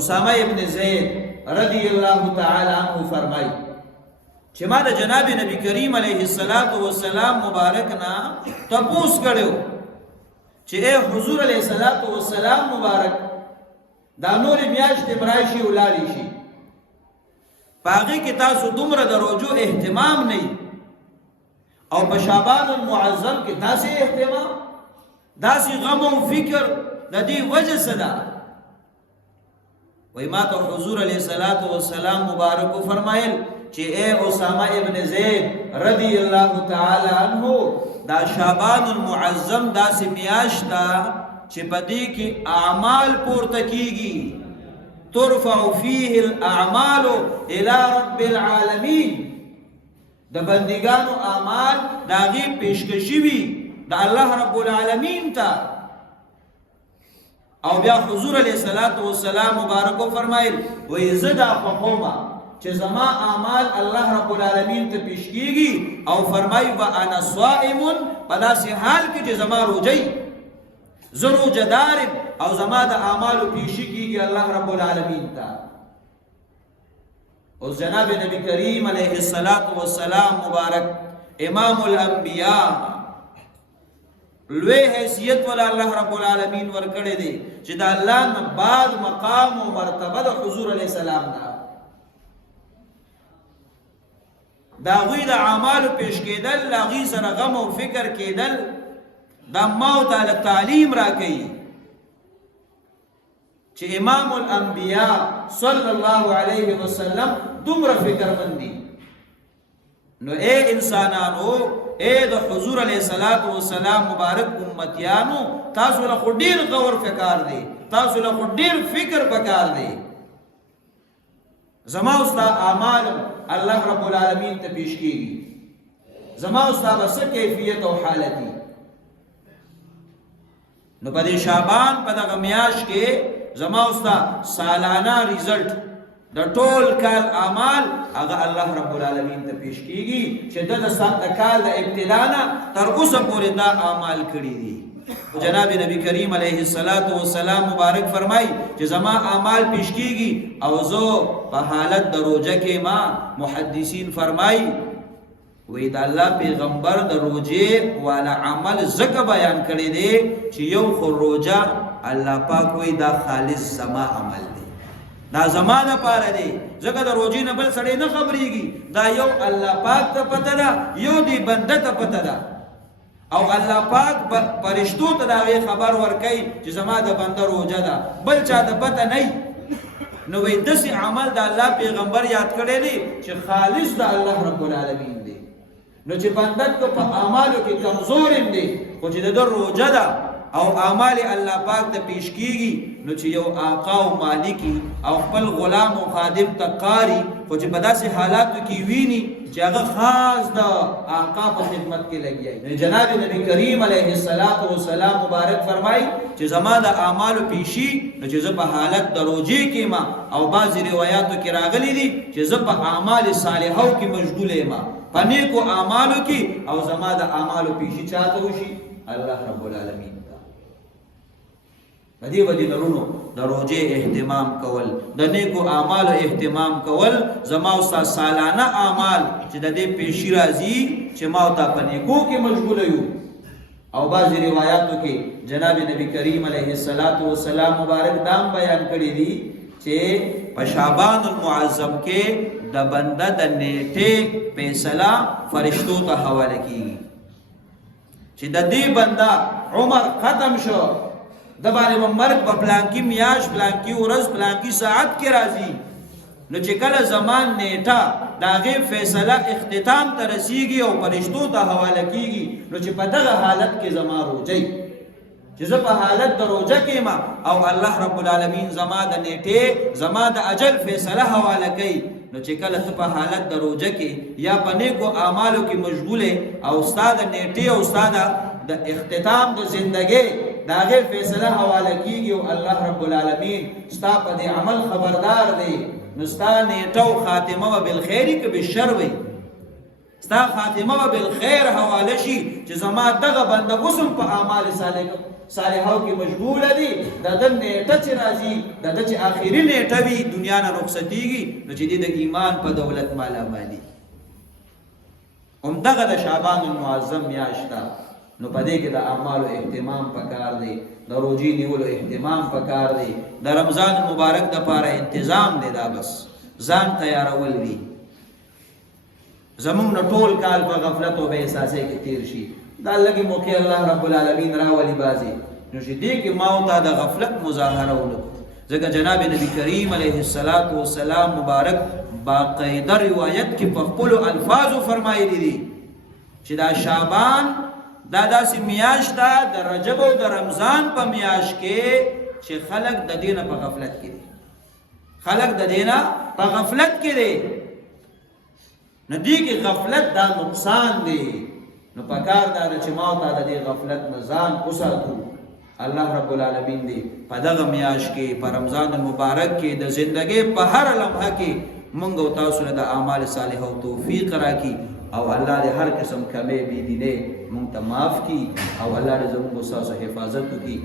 اسامه ابن زید رضی الله تعالی عنہ فرمای چې ما د جناب نبی کریم علیه الصلاۃ والسلام مبارک نا تپوس کړو چې اے حضور علیه الصلاۃ والسلام مبارک دا نور میاشت برایشي ولالي شي باقي کې تاسو دومره د روزو اهتمام نه او په شعبان المعظم کې داسې اهتمام داسې غم او فکر د دې وجه صدا وای ما ته حضور علیه الصلاۃ والسلام مبارک فرمایل چې اے اسامه ابن زید رضی الله تعالی عنہ دا شعبان المعظم داسې میاشتا چې پدې کې اعمال پورته کیږي ترفع فيه الاعمال الى رب العالمین د بندگانو اعمال داغي پیشکشي وي د الله رب العالمین ته او بیا حضور علیہ الصلوۃ والسلام مبارک فرمایل و یزدا فقوما چې زما اعمال الله رب العالمین ته پیش کیږي او فرمای و انا صائم په داسې حال کې چې زما روزي زرو جدار او زما د اعمال پیش کیږي الله رب العالمین ته او جناب نبی کریم علیہ الصلوۃ والسلام مبارک امام الانبیاء لوی حیثیت والا الله رب العالمین ورکړي دي چې دا الله نه بعد مقام او مرتبه د حضور علیه السلام دا دا غوی د اعمال پیش کېدل لاغي سره غم او فکر کېدل دا موت علی تعلیم را کوي چې امام الانبیاء صلی الله علیه وسلم دومره فکر مندي نو اے انسانانو اے د حضور علیہ الصلوۃ والسلام مبارک امتیانو تاسو له ډیر غور فکر دی تاسو له ډیر فکر پکار دی زما استاد اعمال الله رب العالمین ته پیش کیږي زما استاد بس کیفیت او حالتي نو په شعبان په دغه میاش کې زما استاد سالانه ریزلټ د ټول کال اعمال هغه الله رب العالمین ته پیش کیږي چې د کال د ابتدا نه تر اوسه پورې دا اعمال کړی دي جناب نبی کریم علیه الصلاۃ والسلام مبارک فرمای چې زما اعمال پیش کیږي او زه په حالت د روزه کې ما محدثین فرمای وې دا الله پیغمبر د روزه والا عمل زکه بیان کړی دی چې یو خو روزه الله پاک وې دا خالص زما عمل دی دا زمانه پاره دی زګه د روزي نه بل سړی نه خبريږي دا یو الله پاک ته پته ده یو دی بنده ته پته ده او الله پاک فرشتو ته دا خبر ورکي چې زما د بنده روزه ده بل چا ته پته نه نو وې داسې عمل د الله پیغمبر یاد کړی دی چې خالص د الله رب العالمین دی نو چې بنده په اعمالو کې کمزور دی خو چې د روزه ده او اعمال الله پاک ته پیش کیږي نو چې یو آقا او مالکی او خپل غلام او خادم ته قاری خو چې په داسې حالاتو کې ویني چې هغه خاص د آقا په خدمت کې لګیای جناب نبی کریم علیه الصلاۃ والسلام مبارک فرمای چې زما د اعمالو پیشي نو چې زه په حالت د روزي کې ما او بعضی روایتو کې راغلي دي چې زه په اعمال صالحو کې مشغول یم په نیکو اعمالو کې او زما د اعمالو پیشي چاته وشي الله رب العالمین ندی وجه درونو د روزه اهتمام کول د نیکو اعمال اهتمام کول زما استاد سالانه اعمال چې د دې پیشی راځي چې ما او تا په نیکو کې مشغول یو او بعض روایتو کې جناب نبی کریم علیه الصلاۃ والسلام مبارک دام بیان کړی دي چې په شعبان المعظم کې د بنده د نیټه فیصله فرشتو ته حواله کیږي چې د دې بنده عمر ختم شو د باندې مرګ په پلانکی میاش پلانکی ورځ پلانکی ساعت کې راځي نو چې کله زمان نیټه داغه فیصله اختتام ته رسیږي او فرشتو ته حواله کیږي نو چې په دغه حالت کې زما روزي چې زه په حالت د روزه کې ما او الله رب العالمین زما د نیټه زما د اجل فیصله حواله کوي نو چې کله ته په حالت د روزه کې یا په نیکو اعمالو کې مشغوله او استاد نیټه او استاد د اختتام د ژوندۍ داغه فیصله حواله کیږي او الله رب العالمین ستا په دې عمل خبردار دی نو ستا نیټه او خاتمه بالخير کې بالشر وي ستا خاتمه بالخير حواله شي چې زما دغه بنده اوسم په اعمال صالحو کې مشغول دي د دن نیټه چې راځي د د چې آخري نیټه وي دنیا نه رخصتیږي نو چې د ایمان په دولت مالا مالي همدغه د شعبان المعظم میاشتا نو پدې کې د اعمالو اهتمام پکار دی د روزي نیولو اهتمام پکار دی د رمضان مبارک د پاره انتظام دی دا بس ځان تیارول دي زمون نو ټول کال په غفلت او به احساسې کې تیر شي دا لګي موقع الله رب العالمین راولي بازي نو چې دې کې ما او تا د غفلت مظاهره ولو ځکه جناب نبی کریم علیه الصلاۃ والسلام مبارک باقاعده روایت کې په خپل الفاظو فرمایلی دي چې دا شعبان دا داسې میاشت ده د رجب او د رمضان په میاشت کې چې خلق د دینه په غفلت کې دي خلق د دینه په غفلت کې دي ندی کې غفلت دا نقصان دی نو پکار دا چې ما او تا د غفلت نظام وساتو الله رب العالمین دی په دغه میاشت کې په رمضان المبارک کې د ژوندۍ په هر لمحه کې مونږ او تاسو له اعمال صالحه او توفیق راکړي او الله دې هر قسم کمې بي دي نه مونږ ته معاف کړي او الله دې زموږ او تاسو حفاظت وکړي